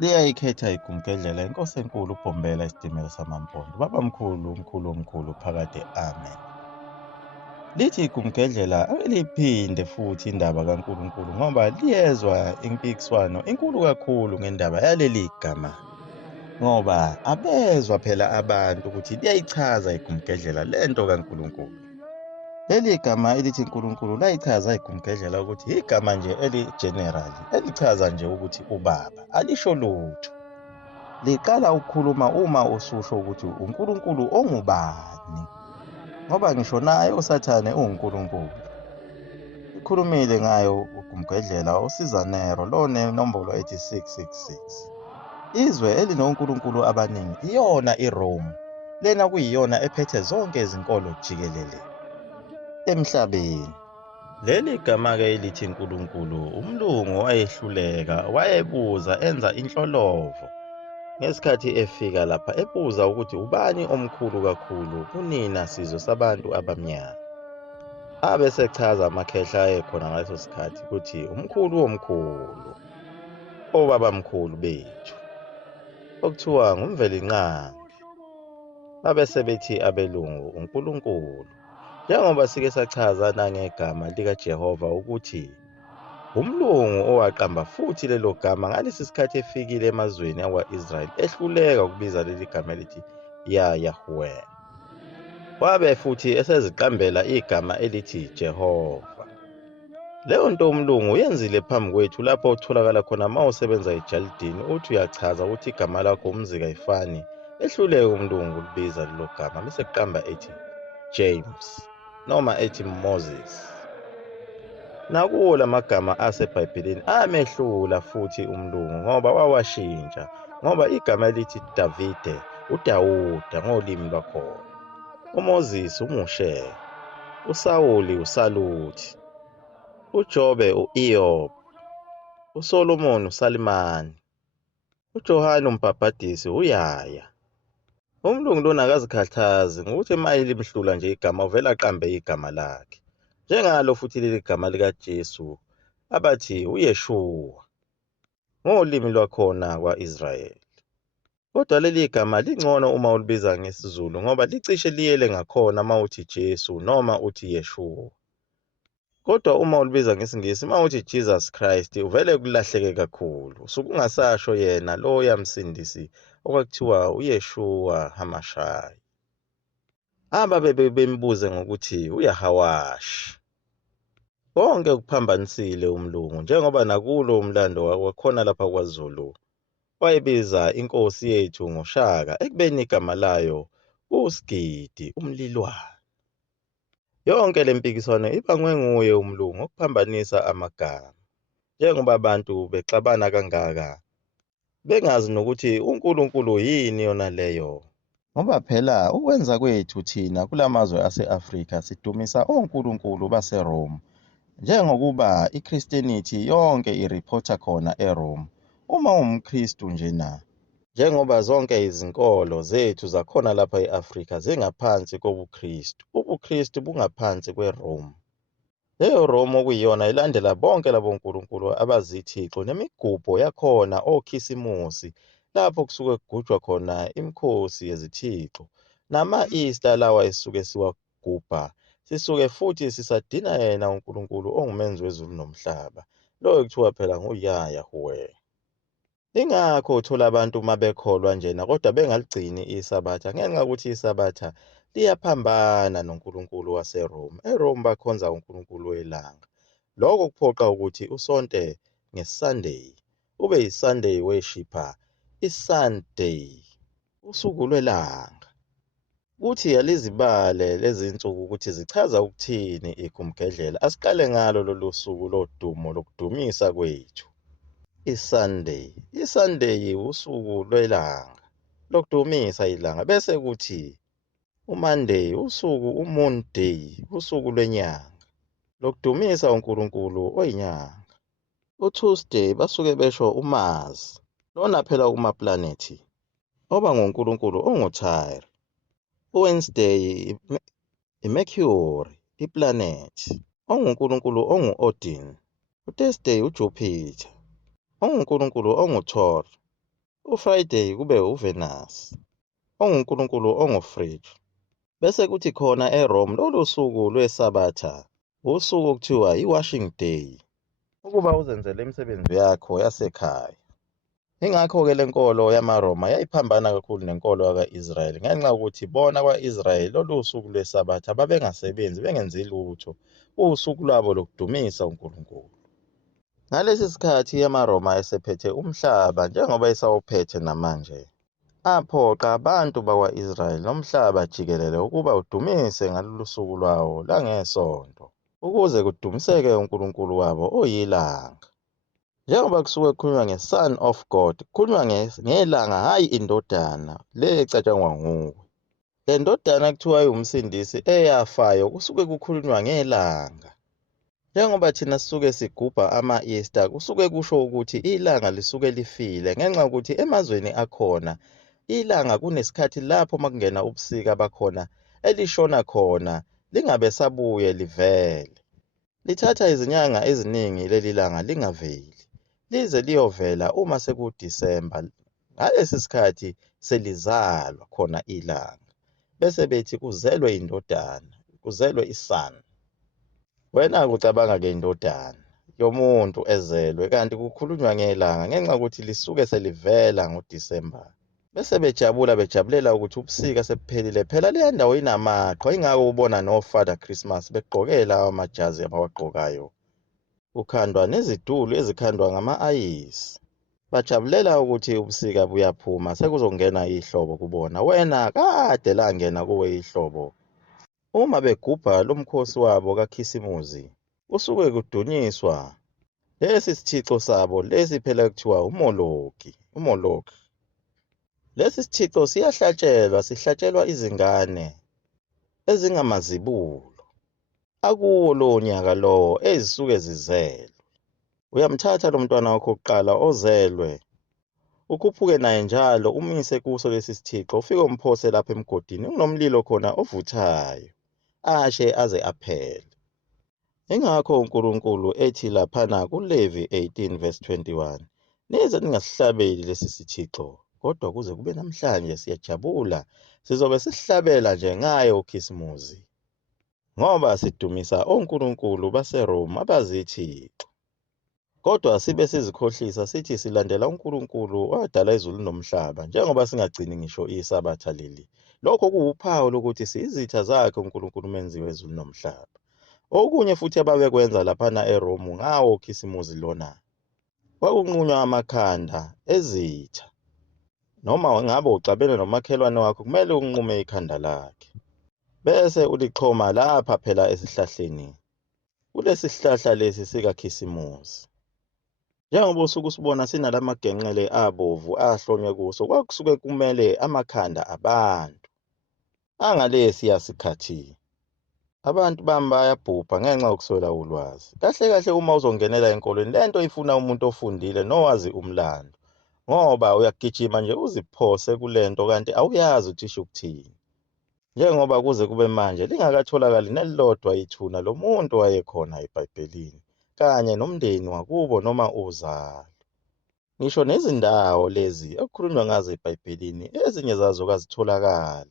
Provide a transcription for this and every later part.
liyayikhetha igumgedlela inkosi enkulu uBhombela isitimela samampondo. Babamkhulu, omkhulu phakade, amen. Lithi igumgedlela akeliphinde futhi indaba kaNkulunkulu ngoba liyezwa impikiswano enkulu kakhulu ngendaba yaleli gama. Ngoba abezwa phela abantu ukuthi liyayichaza igumgedlela lento kaNkulunkulu. Leli gama elithi uNkulunkulu layichaza igumgedlela ukuthi igama nje eligenerali elichaza nje ukuthi ubaba, alisho lutho. Liqala ukukhuluma uma ususho ukuthi uNkulunkulu ongubani, ngoba ngisho naye uSathane uNkulunkulu. Ikhulumile ngayo ugumgedlela uSizanero lonenombolo ethi 666. Izwe elinonkulunkulu abaningi iyona iRome, lena kuyiyona ephethe zonke izinkolo jikelele emhlabeni. Leli gama-ke elithi uNkulunkulu, umlungu wayehluleka, wayebuza enza inhlolovo ngesikhathi efika lapha ebuza ukuthi ubani omkhulu kakhulu kunina sizwe sabantu abamnyama. Abe sechaza amakhehla ayekhona ngaleso sikhathi ukuthi umkhulu womkhulu, obabamkhulu bethu, okuthiwa ngumvelinqangi. Babe sebethi abelungu uNkulunkulu, njengoba sike sachaza nangegama likaJehova ukuthi umlungu owaqamba futhi lelo gama ngalesi sikhathi efikile emazweni akwa-Israyeli ehluleka ukubiza leli gama elithi Yahweh. Wabe futhi eseziqambela igama elithi Jehova. Leyo nto umlungu uyenzile phambi kwethu lapho utholakala khona uma usebenza ejalidini uthi uyachaza ukuthi igama lakho umzika ayifani, ehluleke umlungu ukulibiza lelo gama bese kuqamba ethi James noma ethi Moses. Nakuwo lamagama asebhayibhelini amehlula futhi umlungu ngoba wawashintsha, ngoba igama elithi Davide uDawuda ngolimi lwakhona, uMoses uMoshe, uSawuli uSaluthi, uJobe u-Iyob, uSolomon uSalimani, uJohane umbhabhadisi uYaya. Umlungu lona akazikhathazi ngokuthi mayelimhlula nje igama uvela aqambe igama lakhe, njengalo futhi leli gama likaJesu abathi uYeshuwa ngolimi lwakhona kwa-Israyeli. Kodwa leli gama lingcono uma ulibiza ngesiZulu ngoba licishe liyele ngakhona uma uthi Jesu noma uthi Yeshuwa. Kodwa uma ulibiza ngesingisi uma uthi Jesus Christ uvele kulahleke kakhulu, usukungasasho yena lo yamsindisi okwakuthiwa uYeshuwa Hamashai. Ababe bembuze ngokuthi uyahawashi. Konke kuphambanisile umlungu njengoba nakulo umlando wakhona lapha kwaZulu wayebiza inkosi yethu ngoShaka ekubeni igama layo uSigidi umlilwane. Yonke lempikiswano ibangwe nguye umlungu okuphambanisa amagama, njengoba abantu bexabana kangaka bengazi nokuthi uNkulunkulu yini yona leyo. Ngoba phela ukwenza kwethu thina kulamazwe ase-Afrika sidumisa onkulunkulu baseRome, njengokuba iChristianity yonke ireporta khona eRome uma uwumKristu nje na. Njengoba zonke izinkolo zethu zakhona lapha e-Afrika zingaphansi kobuKristu, ubuKristu bungaphansi kweRome. Leyo Rome okuyiyona ilandela bonke labonkulunkulu abazithixo nemigubho yakhona okhisimusi lapho kusuke kugujwa khona imikhosi yezithixo, nama-Easter lawa esuke siwagubha, sisuke futhi sisadina yena uNkulunkulu ongumenzi wezulu nomhlaba, loyo kuthiwa phela nguYahweh. Ingakho uthola abantu uma bekholwa njena kodwa bengaligcini isabatha ngenxa yokuthi isabatha liyaphambana noNkulunkulu waseRome. eRome bakhonza uNkulunkulu welanga. Lokho kuphoqa ukuthi usonte ngeSunday, ube yiSunday worshipper, iSunday, usuku lwelanga. Kuthi alizibale lezi nsuku ukuthi zichaza ukuthini igumgedlela. Asiqale ngalo lolu suku lodumo lokudumisa kwethu. iSunday. iSunday usuku lwelanga lokudumisa ilanga, bese kuthi uMonday usuku uMoon Day, usuku lwenyanga lokudumisa uNkulunkulu oyinyanga. uTuesday basuke besho uMars, lona phela kumaplanethi oba nguNkulunkulu onguTyre. uWednesday iMercury, iplanethi onguNkulunkulu ongu-Odin. uThursday uJupiter onguNkulunkulu onguThor. uFriday kube uVenus, ongunkulunkulu ongufriji. Bese kuthi khona eRome lolu suku lweSabatha, usuku okuthiwa i-washing day, ukuba uzenzele imisebenzi yakho yasekhaya. Ingakho-ke le nkolo yamaRoma yayiphambana kakhulu nenkolo yakwa-Israyeli ngenxa yokuthi bona kwa-Israyeli lolu suku lweSabatha babengasebenzi bengenzi lutho, usuku lwabo lokudumisa uNkulunkulu. Ngalesi sikhathi amaRoma esephethe umhlaba njengoba esawuphethe namanje, aphoqa abantu bakwa-Israyeli nomhlaba jikelele ukuba udumise ngalolu suku lwawo langesonto, ukuze kudumiseke uNkulunkulu wabo oyilanga. Njengoba kusuke kukhulunywa nge-Son of God, kukhulunywa ngelanga, hhayi indodana le ecatshangwa nguwe. Le ndodana kuthiwa iwumsindisi eyafayo kusuke kukhulunywa ngelanga. Njengoba thina sisuke sigubha ama-Easter, kusuke kusho ukuthi ilanga lisuke lifile ngenxa yokuthi emazweni akhona ilanga kunesikhathi lapho makungena ubusika bakhona elishona khona lingabe sabuye livele. Lithatha izinyanga eziningi leli langa lingaveli, lize liyovela uma sekuDisemba. Ngalesi sikhathi selizalwa khona ilanga, bese bethi kuzelwe indodana, kuzelwe isan. Wena kucabanga-ke indodana yomuntu ezelwe, kanti kukhulunywa ngelanga ngenxa yokuthi lisuke selivela ngoDisemba. Bese bejabulela ukuthi ubusika sebuphelile. Phela leya ndawo inamaqhwa, ingako ubona no-Father Christmas begqoke lawa amajazi abawagqokayo, kukhandwa nezidulu ezikhandwa ngama-ayisi. Bajabulela ukuthi ubusika buyaphuma, sekuzongena ihlobo kubona. Wena kade langena kuwe ihlobo. Uma begubha lo mkhosi wabo kaKhisimuzi, kusuke kudunyiswa lesi sithixo sabo, lesi phela kuthiwa umoloki. Lesi sithixo siyahlatshelwa, sihlatshelwa izingane ezingamazibulo akuwo lowo nyaka lowo ezisuke zizelwe. Uyamthatha lo mntwana wakho oqala ozelwe, ukhuphuke naye njalo umise kuso lesi sithixo, ufike umphose lapha emgodini, kunomlilo khona ovuthayo, ashe aze aphele. Ingakho uNkulunkulu ethi laphana kuLevi 18 verse 21, nize ningasihlabeli lesi sithixo, kodwa kuze kube namhlanje siyajabula, sizobe sihlabela nje ngaye uKhisimuzi, ngoba sidumisa onkulunkulu baseRoma abazithixo. Kodwa sibe sizikhohlisa sithi silandela uNkulunkulu owadala izulu nomhlaba, njengoba singagcini ngisho iSabatha leli. Lokho kuwuphawu lokuthi siyizitha zakhe uNkulunkulu menziwe izulu nomhlaba. Okunye futhi ababekwenza laphana eRoma ngawo uKhisimuzi lona, kwakunqunywa amakhanda ezitha. Noma ngabe ucabene nomakhelwane wakho, kumele unqume ikhanda lakhe, bese ulixhoma lapha phela esihlahleni, kulesi sihlahla lesi sikaKhisimuzi. Njengoba usuke sibona sinalamagenqele abovu ahlonywe kuso, kwakusuke kumele amakhanda abantu. Angalesi yasikhathi abantu bami bayabhubha ngenxa yokuswela ulwazi. Kahle uma uzongenela enkolweni, lento ifuna umuntu ofundile nowazi umlando, ngoba uyagijima nje uziphose kulento kanti awuyazi ukuthi isho ukuthini. Njengoba kuze kube manje lingakatholakali nelilodwa ithuna lo muntu wayekhona eBhayibhelini kanye nomndeni wakubo noma uzalo. Ngisho nezindawo lezi okukhulunywa ngazo eBhayibhelini, ezinye zazo kazitholakali.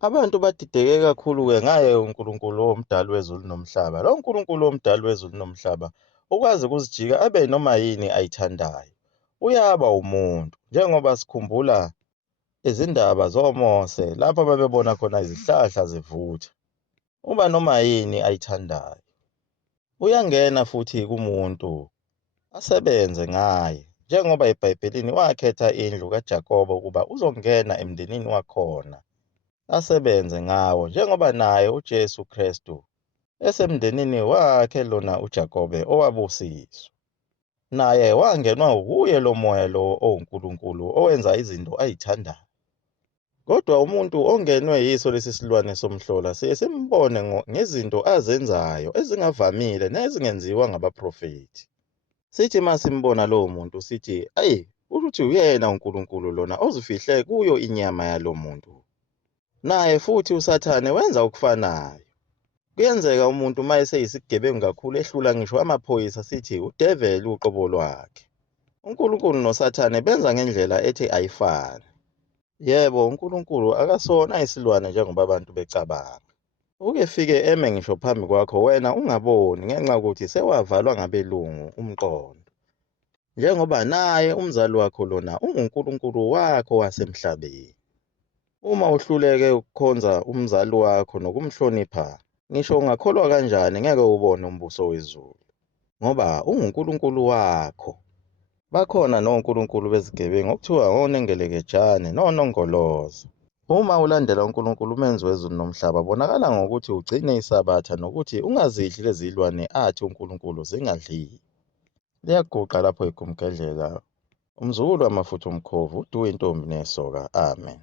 Abantu badideke kakhulu-ke ngaye uNkulunkulu omdali wezulu nomhlaba. Lo nkulunkulu omdali wezulu nomhlaba ukwazi ukuzijika abe noma yini ayithandayo. Uyaba umuntu, njengoba sikhumbula izindaba zoMose lapho babebona khona izihlahla zivutha. Uba noma yini ayithandayo. Uyangena futhi kumuntu asebenze ngaye, njengoba eBhayibhelini wakhetha indlu kaJakobe ukuba uzongena emndenini wakhona asebenze ngawo, njengoba naye uJesu Kristu esemndenini wakhe lona uJakobe owabusiswa. Naye wangenwa ukuye lo moya lo oNkulunkulu owenza izinto ayithandayo. Kodwa umuntu ongenwe yiso lesi silwane somhlola siye simbone ngezinto azenzayo ezingavamile nezingenziwa ngabaprofethi. Sithi masimbona lowo muntu sithi, ayi, ukuthi uyena uNkulunkulu lona ozifihle kuyo inyama yalo muntu. Naye futhi uSathane wenza okufanayo. Kuyenzeka umuntu uma eseyisigebengu kakhulu ehlula ngisho amaphoyisa sithi udeveli uqobo lwakhe. uNkulunkulu noSathane benza ngendlela ethi ayifani. Yebo, uNkulunkulu akasona isilwane njengoba abantu becabanga. Uke fike eme ngisho phambi kwakho wena ungaboni ngenxa yokuthi sewavalwa ngabelungu umqondo. Njengoba naye umzali wakho lona unguNkulunkulu wakho wasemhlabeni. Uma uhluleke ukukhonza umzali wakho nokumhlonipha, ngisho ungakholwa kanjani ngeke ubone umbuso wezulu, ngoba unguNkulunkulu wakho. Bakhona nonkulunkulu bezigebengu okuthiwa onengelekejane nonongoloza. Uma ulandela uNkulunkulu umenzi wezulu nomhlaba, bonakala ngokuthi ugcine isabatha nokuthi ungazidli lezi zilwane athi uNkulunkulu zingadliwa. Liyaguqa lapho igumgedlela. Umzukulu wamafutha umkhovu, uDuwe intombi nesoka. Amen.